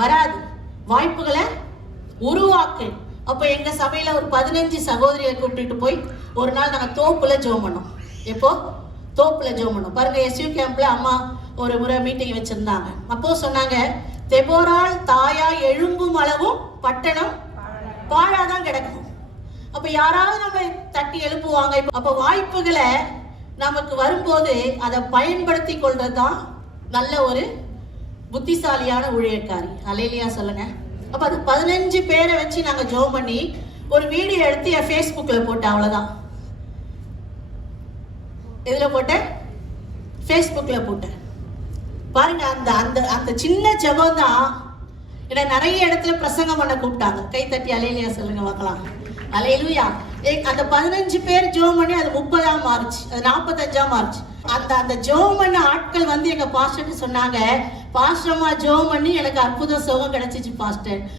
வராது. வாய்ப்புகளை உருவாக்கு. அப்ப எங்க சபையில ஒரு 15 சகோதரியை கூப்பிட்டுட்டு போய் ஒரு நாள் நாங்க தோப்புல ஜெபம் பண்ணோம். எப்போ? தோப்புல ஜெபம் பண்ணோம். பாருங்க, எஸ்யூ கேம்ப்ல அம்மா ஒரு முறை மீட்டிங் வச்சிருந்தாங்க. அப்போ சொன்னாங்க, தெபோராள் தாயா எழும்பும் அளவும் பட்டணம் பாழாதான் கிடக்கும். அப்ப யாராவது நம்ம தட்டி எழுப்புவாங்க. அப்ப வாய்ப்புகளை நமக்கு வரும்போது அதை பயன்படுத்தி கொள்றதுதான் நல்ல ஒரு புத்திசாலியான ஊழியக்காரி. அல்லேலூயா சொல்லுங்க. அப்ப அது 15 பேரை வச்சு நாங்க ஜெபம் பண்ணி ஒரு வீடியோ எடுத்து என் ஃபேஸ்புக்ல போட்டேன். அவ்வளவுதான். எதுல போட்டேன்? ஃபேஸ்புக்ல போட்டேன். பாருங்க, அந்த அந்த அந்த சின்ன ஜெபம் தான் என்ன நிறைய இடத்துல பிரசங்கம் பண்ண கூப்பிட்டாங்க. கை தட்டி அல்லேலூயா சொல்லுங்க பார்க்கலாம். அல்லேலூயா. அந்த 15 பேர் ஜெபம் பண்ணி அது 30ஆ மாறுச்சு, அது 45ஆ மாறுச்சு. அந்த அந்த ஜெபம் பண்ண ஆட்கள் வந்து எங்க பாஸ்டர் சொன்னாங்க, பாஸ்டர்மா ஜெபம் பண்ணி எனக்கு அற்புத சுகம் கிடைச்சிச்சு பாஸ்டர்.